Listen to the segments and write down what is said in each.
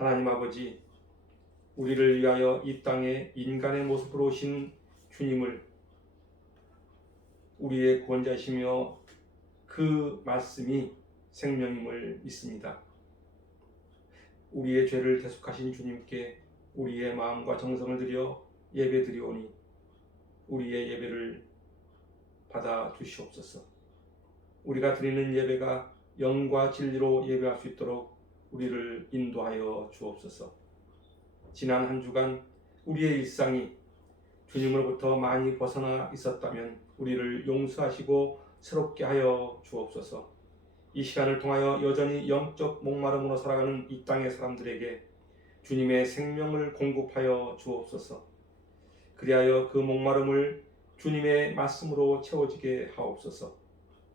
하나님 아버지, 우리를 위하여 이 땅에 인간의 모습으로 오신 주님을 우리의 구원자시며 그 말씀이 생명임을 믿습니다. 우리의 죄를 대속하신 주님께 우리의 마음과 정성을 들여 예배드리오니 우리의 예배를 받아 주시옵소서. 우리가 드리는 예배가 영과 진리로 예배할 수 있도록 우리를 인도하여 주옵소서. 지난 한 주간 우리의 일상이 주님으로부터 많이 벗어나 있었다면 우리를 용서하시고 새롭게 하여 주옵소서. 이 시간을 통하여 여전히 영적 목마름으로 살아가는 이 땅의 사람들에게 주님의 생명을 공급하여 주옵소서. 그리하여 그 목마름을 주님의 말씀으로 채워지게 하옵소서.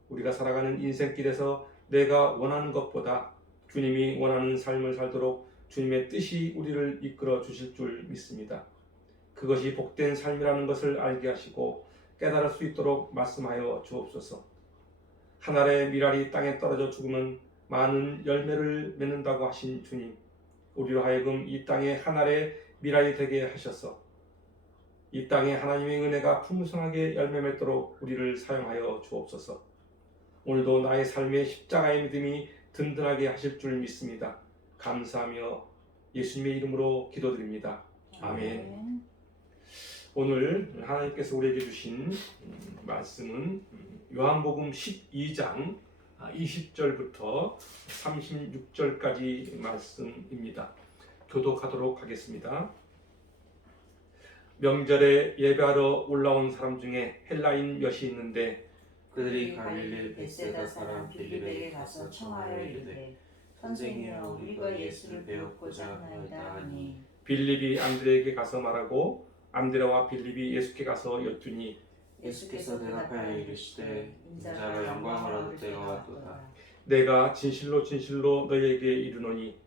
우리가 살아가는 인생길에서 내가 원하는 것보다 주님이 원하는 삶을 살도록 주님의 뜻이 우리를 이끌어 주실 줄 믿습니다. 그것이 복된 삶이라는 것을 알게 하시고 깨달을 수 있도록 말씀하여 주옵소서. 한 알의 밀알이 땅에 떨어져 죽으면 많은 열매를 맺는다고 하신 주님, 우리로 하여금 이 땅에 한 알의 밀알이 되게 하셔서 이 땅에 하나님의 은혜가 풍성하게 열매 맺도록 우리를 사용하여 주옵소서. 오늘도 나의 삶의 십자가의 믿음이 든든하게 하실 줄 믿습니다. 감사하며 예수님의 이름으로 기도드립니다. 아멘. 오늘 하나님께서 우리에게 주신 말씀은 요한복음 12장 20절부터 36절까지 말씀입니다. 교독하도록 하겠습니다. 명절에 예배하러 올라온 사람 중에 헬라인 몇이 있는데 그들이 갈릴리 벳세다 사람 빌립에게 가서 청하여 이르되 선생이여 우리가 예수를 배우고자 하나이다 하니 빌립이 안드레에게 가서 말하고 안드레와 빌립이 예수께 가서 여쭈니 예수께서 대답하여 이르시되 인자가 영광을 얻을 때가 왔도다. 내가 진실로 진실로 너희에게 이르노니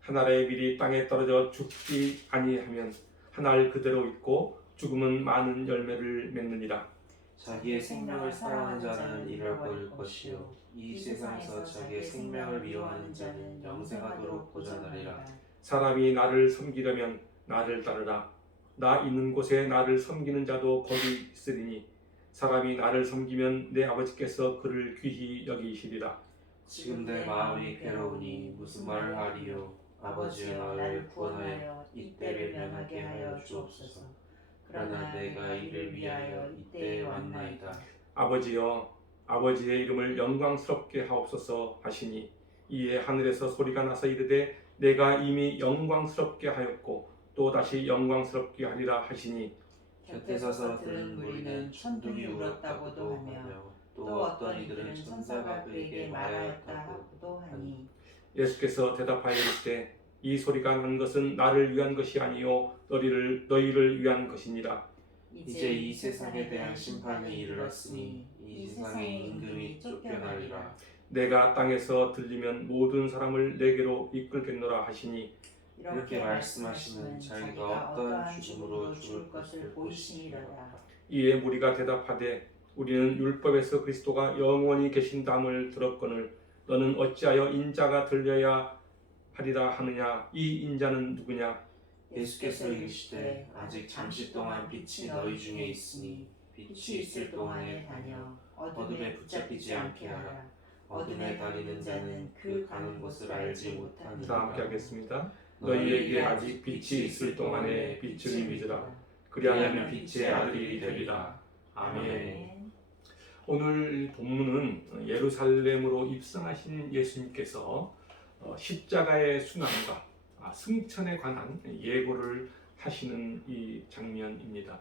한 알의 밀이 땅에 떨어져 죽지 아니하면 한 알 그대로 있고 죽음은 많은 열매를 맺느니라. 자기의 생명을 사랑하는 자는 잃어버릴 것이요 이 세상에서 자기의 생명을 미워하는 자는 영생하도록 보존하리라. 사람이 나를 섬기려면 나를 따르라. 나 있는 곳에 나를 섬기는 자도 거기 있으리니 사람이 나를 섬기면 내 아버지께서 그를 귀히 여기시리라. 지금 내 마음이 괴로우니 무슨 말을 하리요. 아버지여 나를 구원하여 이때를 면하게 하여 주옵소서. 그러나 내가 이를 위하여 이때에 왔나이다. 아버지여 아버지의 이름을 영광스럽게 하옵소서 하시니 이에 하늘에서 소리가 나서 이르되 내가 이미 영광스럽게 하였고 또 다시 영광스럽게 하리라 하시니 곁에 서서 들은 무리는 천둥이 울었다고도 하며 또 어떤 이들은 천사가 그에게 말하였다고도 하니 예수께서 대답하여 이르시되 이 소리가 난 것은 나를 위한 것이 아니요 너희를 위한 것이니라. 이제 이 세상에 대한 심판이 이르렀으니 이 세상의 임금이 쫓겨나리라. 내가 땅에서 들리면 모든 사람을 내게로 이끌겠노라 하시니 이렇게 말씀하시면 자기가 어떠한 죽음으로 죽을 것을 보이시니라. 이에 무리가 대답하되 우리는 율법에서 그리스도가 영원히 계신담을 들었거늘 너는 어찌하여 인자가 들려야 하리라 하느냐. 이 인자는 누구냐. 예수께서 이르시되 아직 잠시 동안 빛이 너희 중에 있으니 빛이 있을 동안에 다녀 어둠에 붙잡히지 않게 하라. 어둠에 다니는 자는 그 가는 곳을 알지 못하니라. 다 함께 하겠습니다. 너희에게 아직 빛이 있을 동안에 빛을 믿으라. 그리하면 빛의 아들이 되리라. 아멘. 오늘 본문은 예루살렘으로 입성하신 예수님께서 십자가의 순환과 승천에 관한 예고를 하시는 이 장면입니다.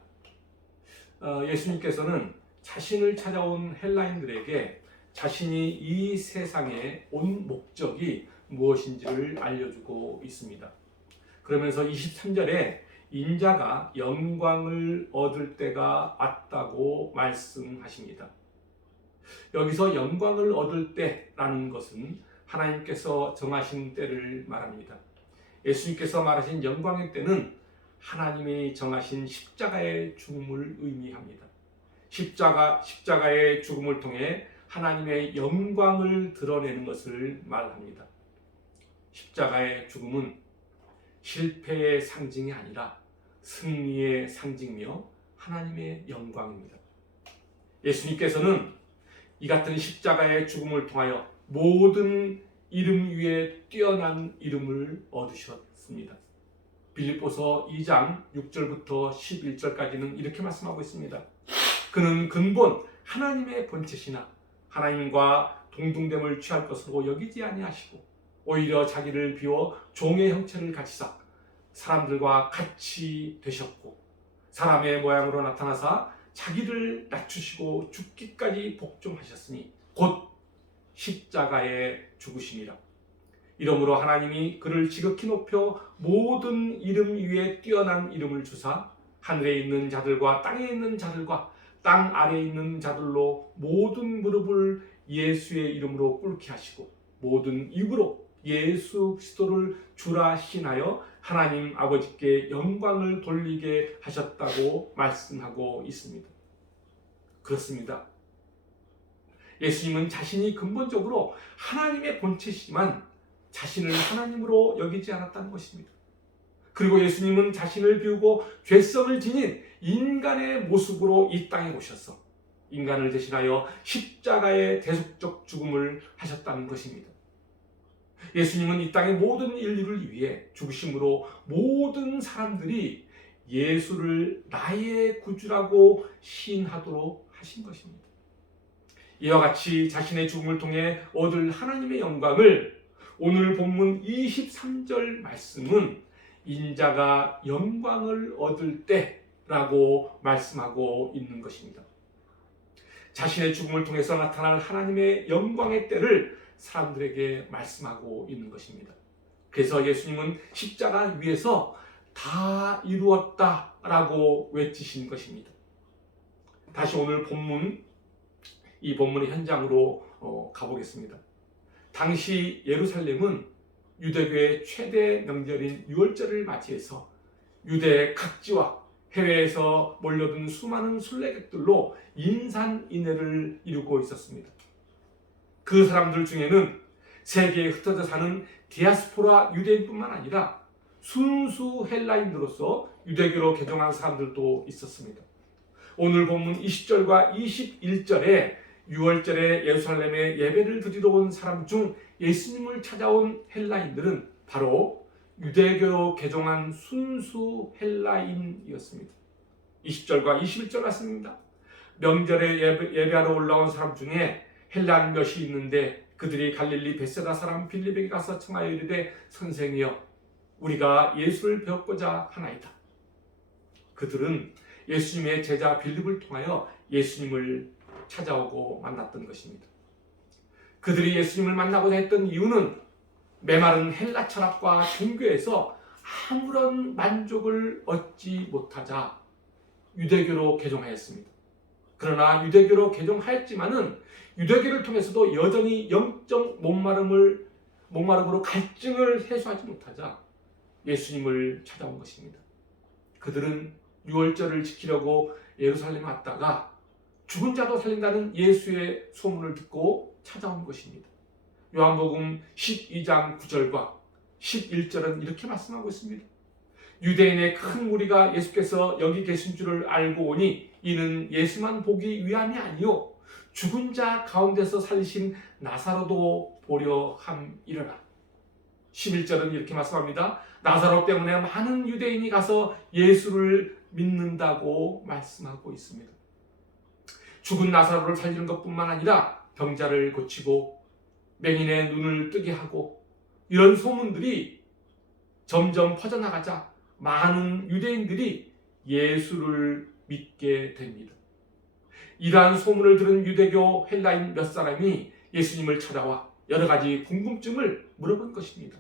예수님께서는 자신을 찾아온 헬라인들에게 자신이 이 세상에 온 목적이 무엇인지를 알려주고 있습니다. 그러면서 23절에 인자가 영광을 얻을 때가 왔다고 말씀하십니다. 여기서 영광을 얻을 때라는 것은 하나님께서 정하신 때를 말합니다. 예수님께서 말하신 영광의 때는 하나님이 정하신 십자가의 죽음을 의미합니다. 십자가의 죽음을 통해 하나님의 영광을 드러내는 것을 말합니다. 십자가의 죽음은 실패의 상징이 아니라 승리의 상징이며 하나님의 영광입니다. 예수님께서는 이 같은 십자가의 죽음을 통하여 모든 이름 위에 뛰어난 이름을 얻으셨습니다. 빌립보서 2장 6절부터 11절까지는 이렇게 말씀하고 있습니다. 그는 근본 하나님의 본체시나 하나님과 동등됨을 취할 것으로 여기지 아니하시고 오히려 자기를 비워 종의 형체를 가지사 사람들과 같이 되셨고 사람의 모양으로 나타나사 자기를 낮추시고 죽기까지 복종하셨으니 곧 십자가에 죽으심이라. 이러므로 하나님이 그를 지극히 높여 모든 이름 위에 뛰어난 이름을 주사 하늘에 있는 자들과 땅에 있는 자들과 땅 아래에 있는 자들로 모든 무릎을 예수의 이름으로 꿇게 하시고 모든 입으로 예수 그리스도를 주라 신하여 하나님 아버지께 영광을 돌리게 하셨다고 말씀하고 있습니다. 그렇습니다. 예수님은 자신이 근본적으로 하나님의 본체시지만 자신을 하나님으로 여기지 않았다는 것입니다. 그리고 예수님은 자신을 비우고 죄성을 지닌 인간의 모습으로 이 땅에 오셔서 인간을 대신하여 십자가의 대속적 죽음을 하셨다는 것입니다. 예수님은 이 땅의 모든 인류를 위해 죽으심으로 모든 사람들이 예수를 나의 구주라고 시인하도록 하신 것입니다. 이와 같이 자신의 죽음을 통해 얻을 하나님의 영광을 오늘 본문 23절 말씀은 인자가 영광을 얻을 때라고 말씀하고 있는 것입니다. 자신의 죽음을 통해서 나타날 하나님의 영광의 때를 사람들에게 말씀하고 있는 것입니다. 그래서 예수님은 십자가 위에서 다 이루었다라고 외치신 것입니다. 다시 오늘 본문, 이 본문의 현장으로 가보겠습니다. 당시 예루살렘은 유대교의 최대 명절인 유월절을 맞이해서 유대 각지와 해외에서 몰려든 수많은 순례객들로 인산인해를 이루고 있었습니다. 그 사람들 중에는 세계에 흩어져 사는 디아스포라 유대인뿐만 아니라 순수 헬라인으로서 유대교로 개종한 사람들도 있었습니다. 오늘 본문 20절과 21절에 유월절에 예루살렘에 예배를 드리러 온 사람 중 예수님을 찾아온 헬라인들은 바로 유대교로 개종한 순수 헬라인이었습니다. 20절과 21절 말씀입니다. 명절에 예배하러 올라온 사람 중에 헬라인 몇이 있는데 그들이 갈릴리 벳세다 사람 빌립에게 가서 청하여 이르되 선생이여 우리가 예수를 배웠고자 하나이다. 그들은 예수님의 제자 빌립을 통하여 예수님을 찾아오고 만났던 것입니다. 그들이 예수님을 만나고자 했던 이유는 메마른 헬라 철학과 종교에서 아무런 만족을 얻지 못하자 유대교로 개종하였습니다. 그러나 유대교로 개종하였지만은 유대교를 통해서도 여전히 영적 목마름으로 갈증을 해소하지 못하자 예수님을 찾아온 것입니다. 그들은 유월절을 지키려고 예루살렘에 왔다가 죽은 자도 살린다는 예수의 소문을 듣고 찾아온 것입니다. 요한복음 12장 9절과 11절은 이렇게 말씀하고 있습니다. 유대인의 큰 무리가 예수께서 여기 계신 줄을 알고 오니 이는 예수만 보기 위함이 아니요 죽은 자 가운데서 살리신 나사로도 보려 함이러라. 11절은 이렇게 말씀합니다. 나사로 때문에 많은 유대인이 가서 예수를 믿는다고 말씀하고 있습니다. 죽은 나사로를 살리는 것뿐만 아니라 병자를 고치고 맹인의 눈을 뜨게 하고 이런 소문들이 점점 퍼져나가자 많은 유대인들이 예수를 믿게 됩니다. 이러한 소문을 들은 유대교 헬라인 몇 사람이 예수님을 찾아와 여러 가지 궁금증을 물어본 것입니다.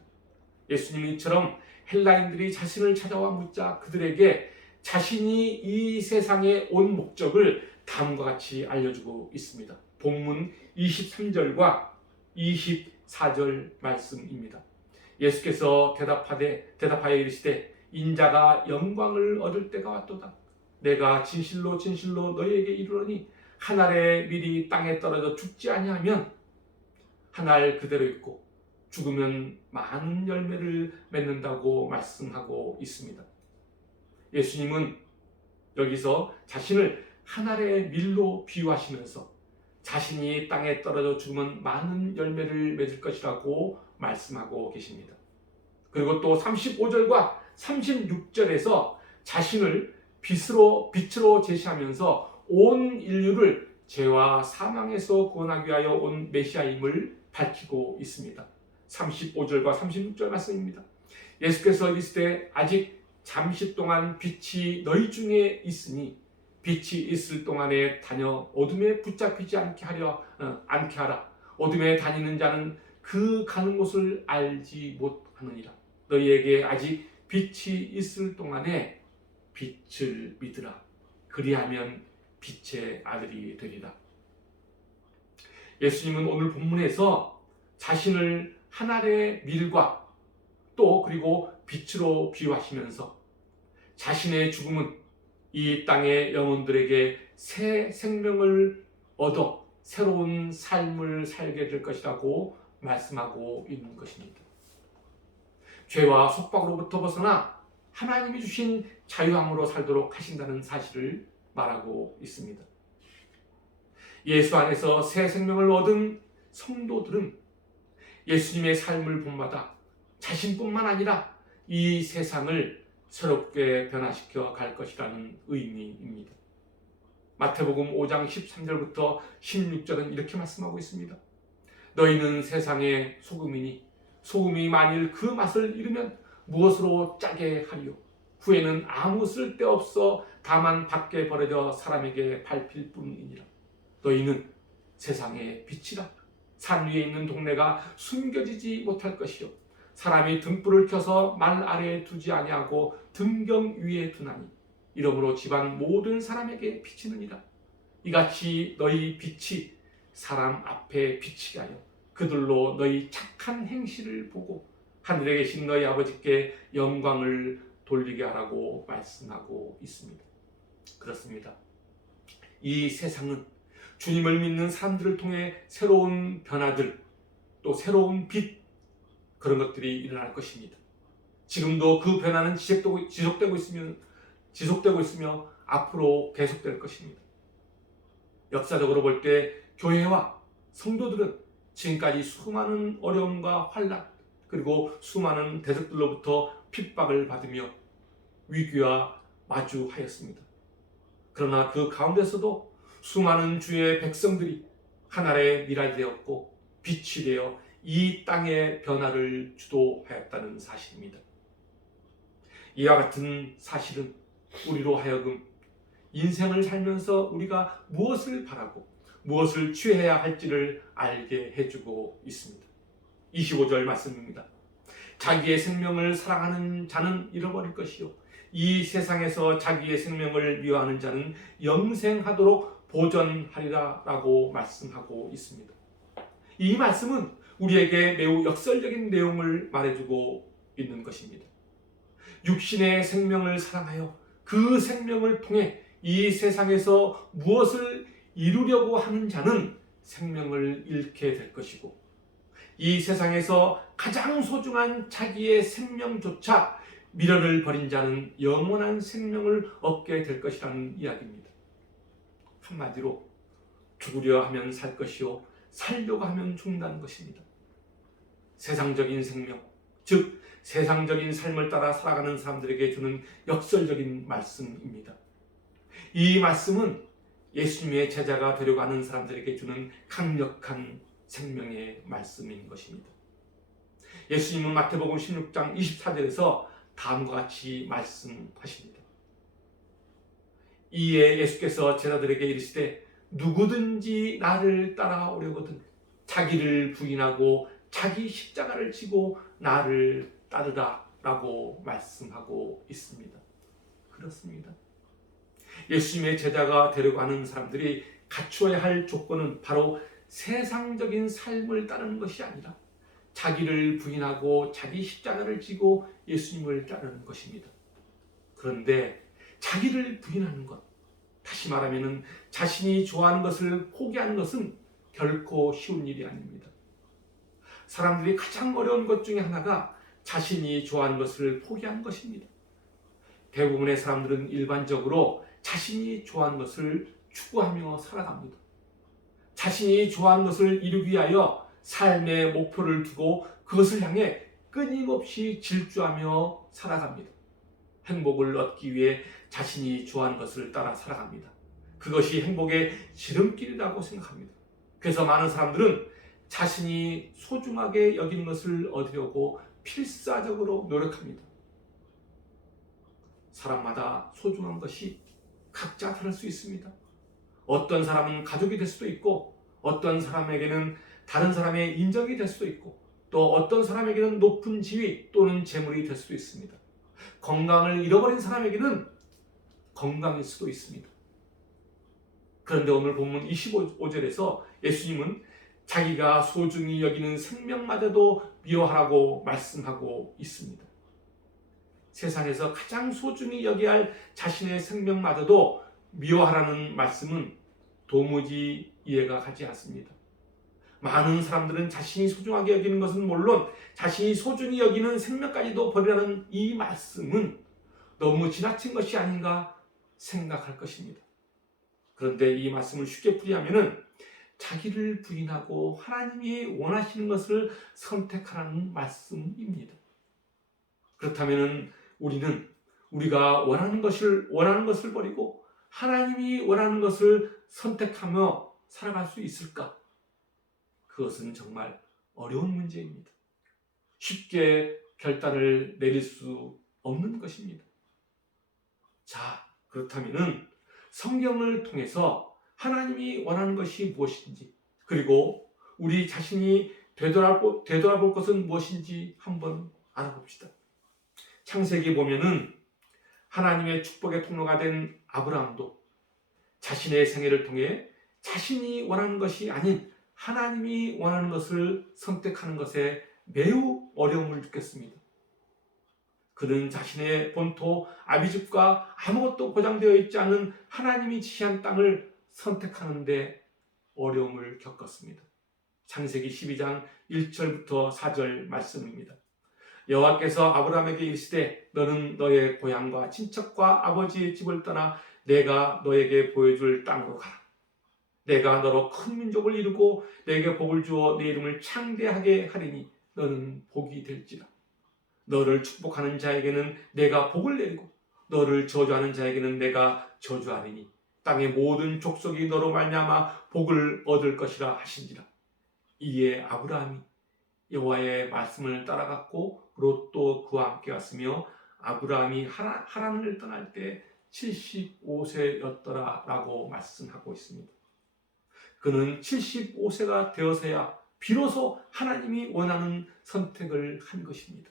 예수님이 이처럼 헬라인들이 자신을 찾아와 묻자 그들에게 자신이 이 세상에 온 목적을 다음과 같이 알려주고 있습니다. 본문 23절과 24절 말씀입니다. 예수께서 대답하여 이르시되 인자가 영광을 얻을 때가 왔도다. 내가 진실로 진실로 너희에게 이르노니 한 알의 밀이 땅에 떨어져 죽지 아니하면 한 알 그대로 있고 죽으면 많은 열매를 맺는다고 말씀하고 있습니다. 예수님은 여기서 자신을 한 알의 밀로 비유하시면서 자신이 땅에 떨어져 죽으면 많은 열매를 맺을 것이라고 말씀하고 계십니다. 그리고 또 35절과 36절에서 자신을 빛으로 제시하면서 온 인류를 죄와 사망에서 구원하기 위하여 온 메시아임을 밝히고 있습니다. 35절과 36절 말씀입니다. 예수께서 이르시되 아직 잠시 동안 빛이 너희 중에 있으니 빛이 있을 동안에 다녀 어둠에 붙잡히지 않게 하라. 어둠에 다니는 자는 그 가는 곳을 알지 못하느니라. 너희에게 아직 빛이 있을 동안에 빛을 믿으라. 그리하면 빛의 아들이 되리라. 예수님은 오늘 본문에서 자신을 한 알의 밀과 또 그리고 빛으로 비유하시면서 자신의 죽음은 이 땅의 영혼들에게 새 생명을 얻어 새로운 삶을 살게 될 것이라고 말씀하고 있는 것입니다. 죄와 속박으로부터 벗어나 하나님이 주신 자유함으로 살도록 하신다는 사실을 말하고 있습니다. 예수 안에서 새 생명을 얻은 성도들은 예수님의 삶을 본받아 자신뿐만 아니라 이 세상을 새롭게 변화시켜 갈 것이라는 의미입니다. 마태복음 5장 13절부터 16절은 이렇게 말씀하고 있습니다. 너희는 세상의 소금이니 소금이 만일 그 맛을 잃으면 무엇으로 짜게 하리요? 후에는 아무 쓸데없어 다만 밖에 버려져 사람에게 밟힐 뿐이니라. 너희는 세상의 빛이라. 산 위에 있는 동네가 숨겨지지 못할 것이요 사람이 등불을 켜서 말 아래에 두지 아니하고 등경 위에 두나니 이러므로 집안 모든 사람에게 비치느니라. 이같이 너희 빛이 사람 앞에 비치게 하여 그들로 너희 착한 행실을 보고 하늘에 계신 너희 아버지께 영광을 돌리게 하라고 말씀하고 있습니다. 그렇습니다. 이 세상은 주님을 믿는 사람들을 통해 새로운 변화들 또 새로운 빛 그런 것들이 일어날 것입니다. 지금도 그 변화는 지속되고 있으며 앞으로 계속될 것입니다. 역사적으로 볼 때 교회와 성도들은 지금까지 수많은 어려움과 환난 그리고 수많은 대적들로부터 핍박을 받으며 위기와 마주하였습니다. 그러나 그 가운데서도 수많은 주의 백성들이 하나의 미랄이 되었고 빛이 되어 이 땅의 변화를 주도하였다는 사실입니다. 이와 같은 사실은 우리로 하여금 인생을 살면서 우리가 무엇을 바라고 무엇을 취해야 할지를 알게 해주고 있습니다. 25절 말씀입니다. 자기의 생명을 사랑하는 자는 잃어버릴 것이요 이 세상에서 자기의 생명을 미워하는 자는 영생하도록 보전하리라 라고 말씀하고 있습니다. 이 말씀은 우리에게 매우 역설적인 내용을 말해주고 있는 것입니다. 육신의 생명을 사랑하여 그 생명을 통해 이 세상에서 무엇을 이루려고 하는 자는 생명을 잃게 될 것이고 이 세상에서 가장 소중한 자기의 생명조차 미련을 버린 자는 영원한 생명을 얻게 될 것이라는 이야기입니다. 한마디로 죽으려 하면 살 것이요 살려고 하면 죽는다는 것입니다. 세상적인 생명, 즉 세상적인 삶을 따라 살아가는 사람들에게 주는 역설적인 말씀입니다. 이 말씀은 예수님의 제자가 되려고 하는 사람들에게 주는 강력한 생명의 말씀인 것입니다. 예수님은 마태복음 16장 24절에서 다음과 같이 말씀하십니다. 이에 예수께서 제자들에게 이르시되 누구든지 나를 따라오려거든 자기를 부인하고 자기 십자가를 지고 나를 따르라 라고 말씀하고 있습니다. 그렇습니다. 예수님의 제자가 되려고 하는 사람들이 갖추어야 할 조건은 바로 세상적인 삶을 따르는 것이 아니라 자기를 부인하고 자기 십자가를 지고 예수님을 따르는 것입니다. 그런데 자기를 부인하는 것, 다시 말하면 자신이 좋아하는 것을 포기하는 것은 결코 쉬운 일이 아닙니다. 사람들이 가장 어려운 것 중에 하나가 자신이 좋아하는 것을 포기하는 것입니다. 대부분의 사람들은 일반적으로 자신이 좋아하는 것을 추구하며 살아갑니다. 자신이 좋아하는 것을 이루기 위하여 삶의 목표를 두고 그것을 향해 끊임없이 질주하며 살아갑니다. 행복을 얻기 위해 자신이 좋아하는 것을 따라 살아갑니다. 그것이 행복의 지름길이라고 생각합니다. 그래서 많은 사람들은 자신이 소중하게 여기는 것을 얻으려고 필사적으로 노력합니다. 사람마다 소중한 것이 각자 다를 수 있습니다. 어떤 사람은 가족이 될 수도 있고, 어떤 사람에게는 다른 사람의 인정이 될 수도 있고, 또 어떤 사람에게는 높은 지위 또는 재물이 될 수도 있습니다. 건강을 잃어버린 사람에게는 건강일 수도 있습니다. 그런데 오늘 본문 25절에서 예수님은 자기가 소중히 여기는 생명마저도 미워하라고 말씀하고 있습니다. 세상에서 가장 소중히 여겨야 할 자신의 생명마저도 미워하라는 말씀은 도무지 이해가 가지 않습니다. 많은 사람들은 자신이 소중하게 여기는 것은 물론 자신이 소중히 여기는 생명까지도 버리라는 이 말씀은 너무 지나친 것이 아닌가 생각할 것입니다. 그런데 이 말씀을 쉽게 풀이하면은 자기를 부인하고 하나님이 원하시는 것을 선택하라는 말씀입니다. 그렇다면은 우리는 우리가 원하는 것을 버리고 하나님이 원하는 것을 선택하며 살아갈 수 있을까? 그것은 정말 어려운 문제입니다. 쉽게 결단을 내릴 수 없는 것입니다. 자, 그렇다면은 성경을 통해서 하나님이 원하는 것이 무엇인지, 그리고 우리 자신이 되돌아볼 것은 무엇인지 한번 알아봅시다. 창세기 보면은 하나님의 축복의 통로가 된 아브라함도 자신의 생애를 통해 자신이 원하는 것이 아닌 하나님이 원하는 것을 선택하는 것에 매우 어려움을 느꼈습니다. 그는 자신의 본토 아비집과 아무것도 보장되어 있지 않은 하나님이 지시한 땅을 선택하는데 어려움을 겪었습니다. 창세기 12장 1절부터 4절 말씀입니다. 여호와께서 아브라함에게 이르시되 너는 너의 고향과 친척과 아버지의 집을 떠나 내가 너에게 보여줄 땅으로 가라. 내가 너로 큰 민족을 이루고 내게 복을 주어 내 이름을 창대하게 하리니 너는 복이 될지라. 너를 축복하는 자에게는 내가 복을 내리고 너를 저주하는 자에게는 내가 저주하리니 땅의 모든 족속이 너로 말미암아 복을 얻을 것이라 하신지라. 이에 아브라함이 여호와의 말씀을 따라갔고 롯도 그와 함께 갔으며 아브라함이 하란을 떠날 때 75세였더라 라고 말씀하고 있습니다. 그는 75세가 되어서야 비로소 하나님이 원하는 선택을 한 것입니다.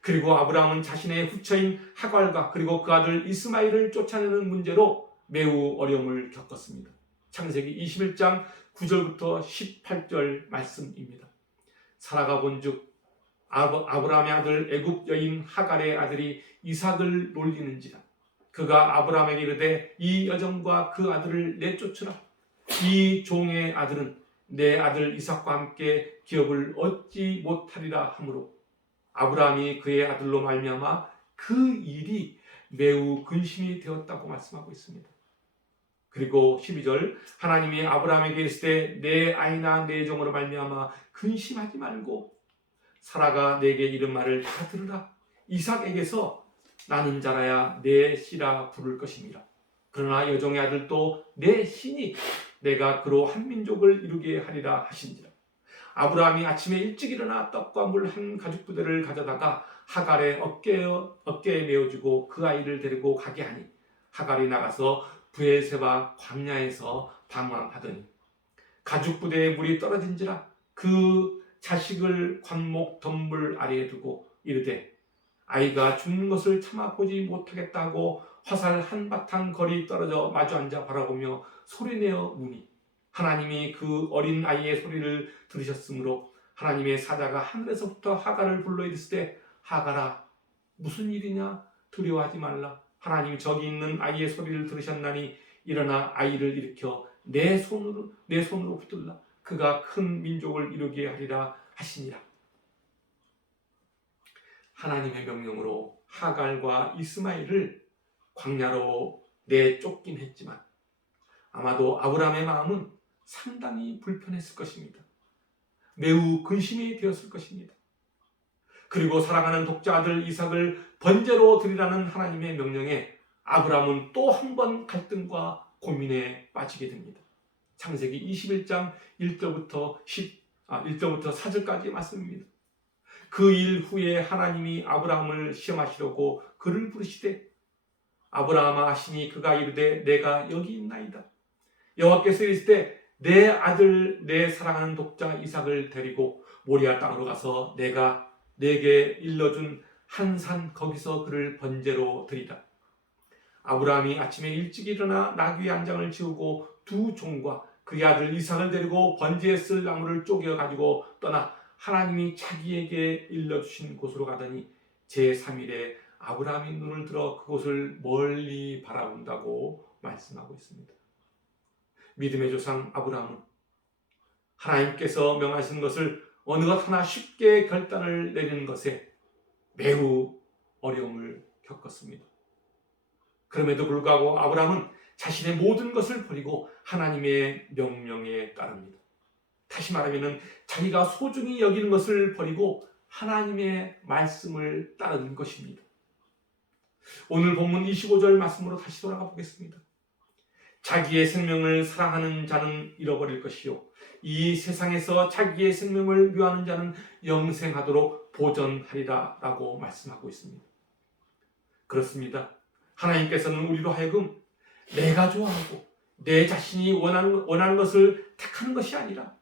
그리고 아브라함은 자신의 후처인 하갈과 그리고 그 아들 이스마엘을 쫓아내는 문제로 매우 어려움을 겪었습니다. 창세기 21장 9절부터 18절 말씀입니다. 사라가 본즉 아브라함의 아들 애굽 여인 하갈의 아들이 이삭을 놀리는지라. 그가 아브라함에게 이르되 이 여종과 그 아들을 내쫓으라. 이 종의 아들은 내 아들 이삭과 함께 기업을 얻지 못하리라 하므로 아브라함이 그의 아들로 말미암아 그 일이 매우 근심이 되었다고 말씀하고 있습니다. 그리고 12절 하나님이 아브라함에게 이르시되 내 아이나 내 종으로 말미암아 근심하지 말고 사라가 내게 이른 말을 다 들으라. 이삭에게서 나는 자라야 내 씨라 부를 것입니다. 그러나 여종의 아들도 내 씨니 내가 그로 한 민족을 이루게 하리라 하신지라. 아브라함이 아침에 일찍 일어나 떡과 물 한 가죽 부대를 가져다가 하갈의 어깨에 메어주고 그 아이를 데리고 가게 하니 하갈이 나가서 브엘세바 광야에서 방황하더니 가죽 부대에 물이 떨어진지라. 그 자식을 관목 덤불 아래에 두고 이르되 아이가 죽는 것을 참아 보지 못하겠다고 화살 한바탕 거리 떨어져 마주 앉아 바라보며 소리내어 우니 하나님이 그 어린 아이의 소리를 들으셨으므로 하나님의 사자가 하늘에서부터 하갈을 불러 이르시되 하갈아 무슨 일이냐 두려워하지 말라. 하나님이 저기 있는 아이의 소리를 들으셨나니 일어나 아이를 일으켜 내 손으로 붙들라. 그 그가 큰 민족을 이루게 하리라 하시니라. 하나님의 명령으로 하갈과 이스마엘을 광야로 내쫓긴 했지만 아마도 아브라함의 마음은 상당히 불편했을 것입니다. 매우 근심이 되었을 것입니다. 그리고 사랑하는 독자 아들 이삭을 번제로 드리라는 하나님의 명령에 아브라함은 또 한 번 갈등과 고민에 빠지게 됩니다. 창세기 21장 1절부터 4절까지의 말씀입니다. 그 일 후에 하나님이 아브라함을 시험하시려고 그를 부르시되 아브라함아 하시니 그가 이르되 내가 여기 있나이다. 여호와께서 이르시되 내 아들 내 사랑하는 독자 이삭을 데리고 모리아 땅으로 가서 내가 내게 일러준 한 산 거기서 그를 번제로 드리라. 아브라함이 아침에 일찍 일어나 나귀 한 장을 지우고 두 종과 그의 아들 이삭을 데리고 번제에 쓸 나무를 쪼개 가지고 떠나 하나님이 자기에게 일러주신 곳으로 가더니 제3일에 아브라함이 눈을 들어 그곳을 멀리 바라본다고 말씀하고 있습니다. 믿음의 조상 아브라함은 하나님께서 명하신 것을 어느 것 하나 쉽게 결단을 내리는 것에 매우 어려움을 겪었습니다. 그럼에도 불구하고 아브라함은 자신의 모든 것을 버리고 하나님의 명령에 따릅니다. 다시 말하면 자기가 소중히 여기는 것을 버리고 하나님의 말씀을 따르는 것입니다. 오늘 본문 25절 말씀으로 다시 돌아가 보겠습니다. 자기의 생명을 사랑하는 자는 잃어버릴 것이요 이 세상에서 자기의 생명을 묘하는 자는 영생하도록 보전하리라 라고 말씀하고 있습니다. 그렇습니다. 하나님께서는 우리로 하여금 내가 좋아하고 내 자신이 원하는 것을 택하는 것이 아니라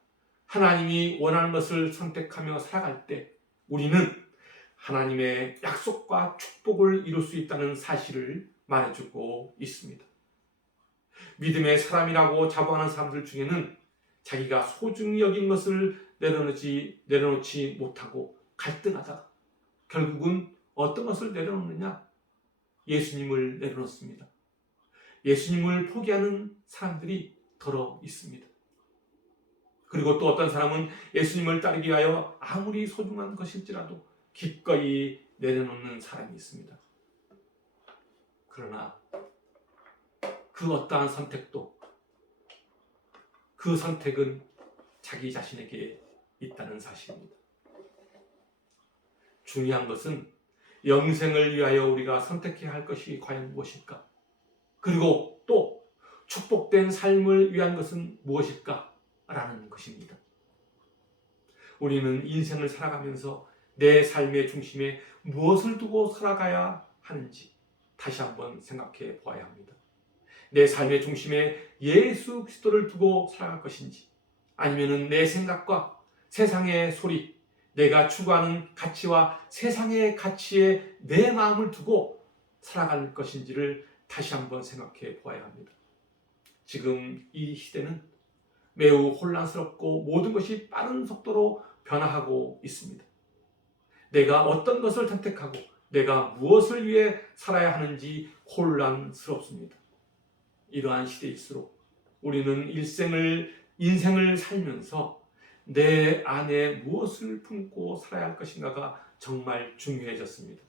하나님이 원하는 것을 선택하며 살아갈 때 우리는 하나님의 약속과 축복을 이룰 수 있다는 사실을 말해주고 있습니다. 믿음의 사람이라고 자부하는 사람들 중에는 자기가 소중히 여긴 것을 내려놓지 못하고 갈등하다가 결국은 어떤 것을 내려놓느냐? 예수님을 내려놓습니다. 예수님을 포기하는 사람들이 더러 있습니다. 그리고 또 어떤 사람은 예수님을 따르기 위하여 아무리 소중한 것일지라도 기꺼이 내려놓는 사람이 있습니다. 그러나 그 어떠한 선택도 그 선택은 자기 자신에게 있다는 사실입니다. 중요한 것은 영생을 위하여 우리가 선택해야 할 것이 과연 무엇일까? 그리고 또 축복된 삶을 위한 것은 무엇일까? 라는 것입니다. 우리는 인생을 살아가면서 내 삶의 중심에 무엇을 두고 살아가야 하는지 다시 한번 생각해 보아야 합니다. 내 삶의 중심에 예수 그리스도를 두고 살아갈 것인지 아니면 내 생각과 세상의 소리, 내가 추구하는 가치와 세상의 가치에 내 마음을 두고 살아갈 것인지를 다시 한번 생각해 보아야 합니다. 지금 이 시대는 매우 혼란스럽고 모든 것이 빠른 속도로 변화하고 있습니다. 내가 어떤 것을 선택하고 내가 무엇을 위해 살아야 하는지 혼란스럽습니다. 이러한 시대일수록 우리는 인생을 살면서 내 안에 무엇을 품고 살아야 할 것인가가 정말 중요해졌습니다.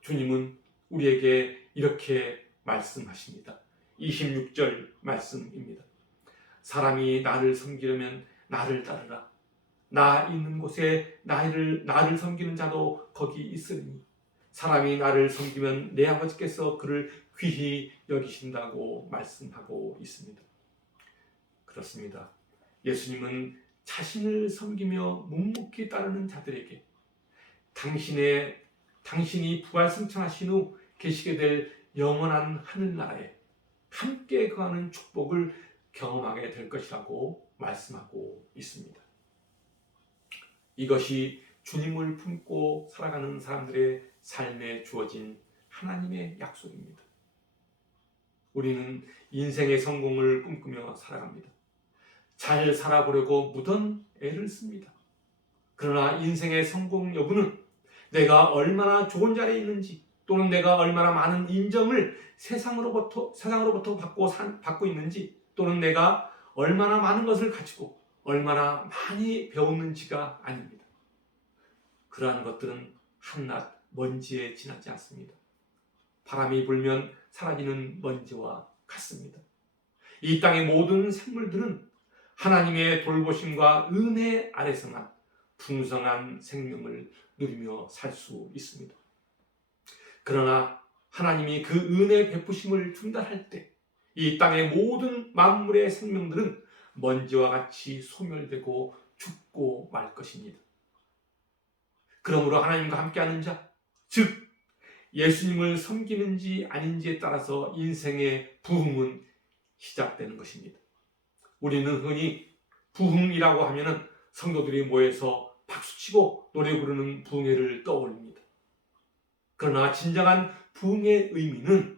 주님은 우리에게 이렇게 말씀하십니다. 26절 말씀입니다. 사람이 나를 섬기려면 나를 따르라. 나 있는 곳에 나를 섬기는 자도 거기 있으니 사람이 나를 섬기면 내 아버지께서 그를 귀히 여기신다고 말씀하고 있습니다. 그렇습니다. 예수님은 자신을 섬기며 묵묵히 따르는 자들에게 당신이 부활승천하신 후 계시게 될 영원한 하늘나라에 함께 거하는 축복을 경험하게 될 것이라고 말씀하고 있습니다. 이것이 주님을 품고 살아가는 사람들의 삶에 주어진 하나님의 약속입니다. 우리는 인생의 성공을 꿈꾸며 살아갑니다. 잘 살아보려고 무던 애를 씁니다. 그러나 인생의 성공 여부는 내가 얼마나 좋은 자리에 있는지 또는 내가 얼마나 많은 인정을 세상으로부터 받고 있는지 또는 내가 얼마나 많은 것을 가지고 얼마나 많이 배웠는지가 아닙니다. 그러한 것들은 한낱 먼지에 지나지 않습니다. 바람이 불면 사라지는 먼지와 같습니다. 이 땅의 모든 생물들은 하나님의 돌보심과 은혜 아래서만 풍성한 생명을 누리며 살 수 있습니다. 그러나 하나님이 그 은혜 베푸심을 중단할 때 이 땅의 모든 만물의 생명들은 먼지와 같이 소멸되고 죽고 말 것입니다. 그러므로 하나님과 함께하는 자, 즉 예수님을 섬기는지 아닌지에 따라서 인생의 부흥은 시작되는 것입니다. 우리는 흔히 부흥이라고 하면 성도들이 모여서 박수치고 노래 부르는 부흥회를 떠올립니다. 그러나 진정한 부흥의 의미는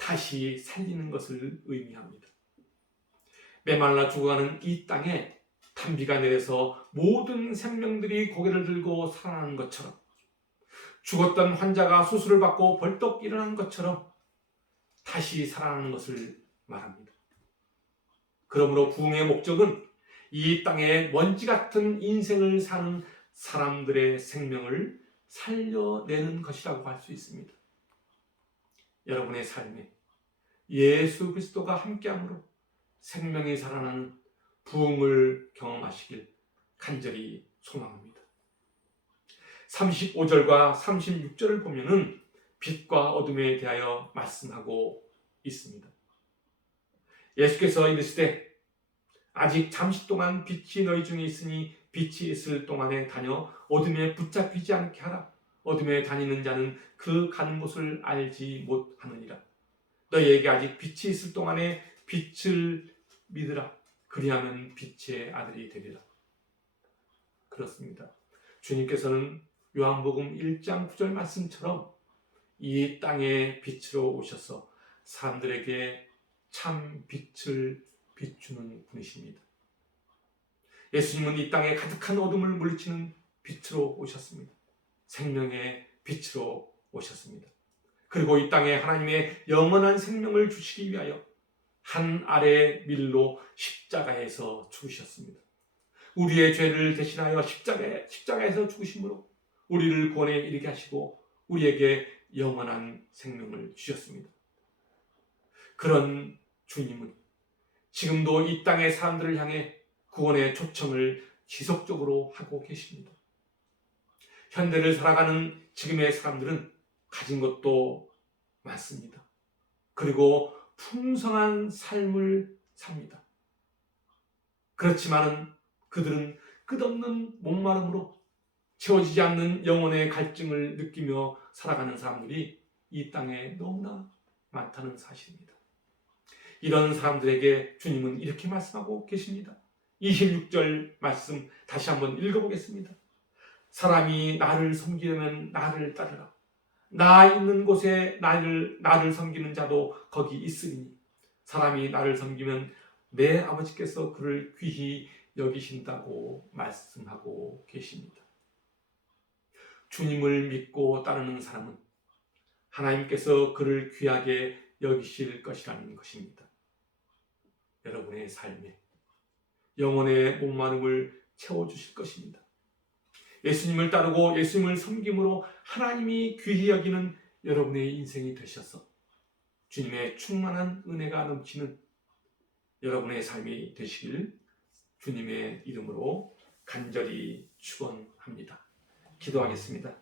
다시 살리는 것을 의미합니다. 메말라 죽어가는 이 땅에 단비가 내려서 모든 생명들이 고개를 들고 살아나는 것처럼, 죽었던 환자가 수술을 받고 벌떡 일어나는 것처럼 다시 살아나는 것을 말합니다. 그러므로 부흥의 목적은 이 땅에 먼지 같은 인생을 사는 사람들의 생명을 살려내는 것이라고 할 수 있습니다. 여러분의 삶에 예수 그리스도가 함께함으로 생명이 살아나는 부흥을 경험하시길 간절히 소망합니다. 35절과 36절을 보면은 빛과 어둠에 대하여 말씀하고 있습니다. 예수께서 이르시되 아직 잠시 동안 빛이 너희 중에 있으니 빛이 있을 동안에 다녀 어둠에 붙잡히지 않게 하라. 어둠에 다니는 자는 그 가는 곳을 알지 못하느니라. 너희에게 아직 빛이 있을 동안에 빛을 믿으라. 그리하면 빛의 아들이 되리라. 그렇습니다. 주님께서는 요한복음 1장 9절 말씀처럼 이 땅에 빛으로 오셔서 사람들에게 참 빛을 비추는 분이십니다. 예수님은 이 땅에 가득한 어둠을 물리치는 빛으로 오셨습니다. 생명의 빛으로 오셨습니다. 그리고 이 땅에 하나님의 영원한 생명을 주시기 위하여 한 알의 밀로 십자가에서 죽으셨습니다. 우리의 죄를 대신하여 십자가에서 죽으심으로 우리를 구원에 이르게 하시고 우리에게 영원한 생명을 주셨습니다. 그런 주님은 지금도 이 땅의 사람들을 향해 구원의 초청을 지속적으로 하고 계십니다. 현대를 살아가는 지금의 사람들은 가진 것도 많습니다. 그리고 풍성한 삶을 삽니다. 그렇지만 그들은 끝없는 목마름으로 채워지지 않는 영혼의 갈증을 느끼며 살아가는 사람들이 이 땅에 너무나 많다는 사실입니다. 이런 사람들에게 주님은 이렇게 말씀하고 계십니다. 26절 말씀 다시 한번 읽어보겠습니다. 사람이 나를 섬기려면 나를 따르라. 나 있는 곳에 나를 섬기는 자도 거기 있으리니 사람이 나를 섬기면 내 아버지께서 그를 귀히 여기신다고 말씀하고 계십니다. 주님을 믿고 따르는 사람은 하나님께서 그를 귀하게 여기실 것이라는 것입니다. 여러분의 삶에 영혼의 목마름을 채워주실 것입니다. 예수님을 따르고 예수님을 섬김으로 하나님이 귀히 여기는 여러분의 인생이 되셔서 주님의 충만한 은혜가 넘치는 여러분의 삶이 되시길 주님의 이름으로 간절히 축원합니다. 기도하겠습니다.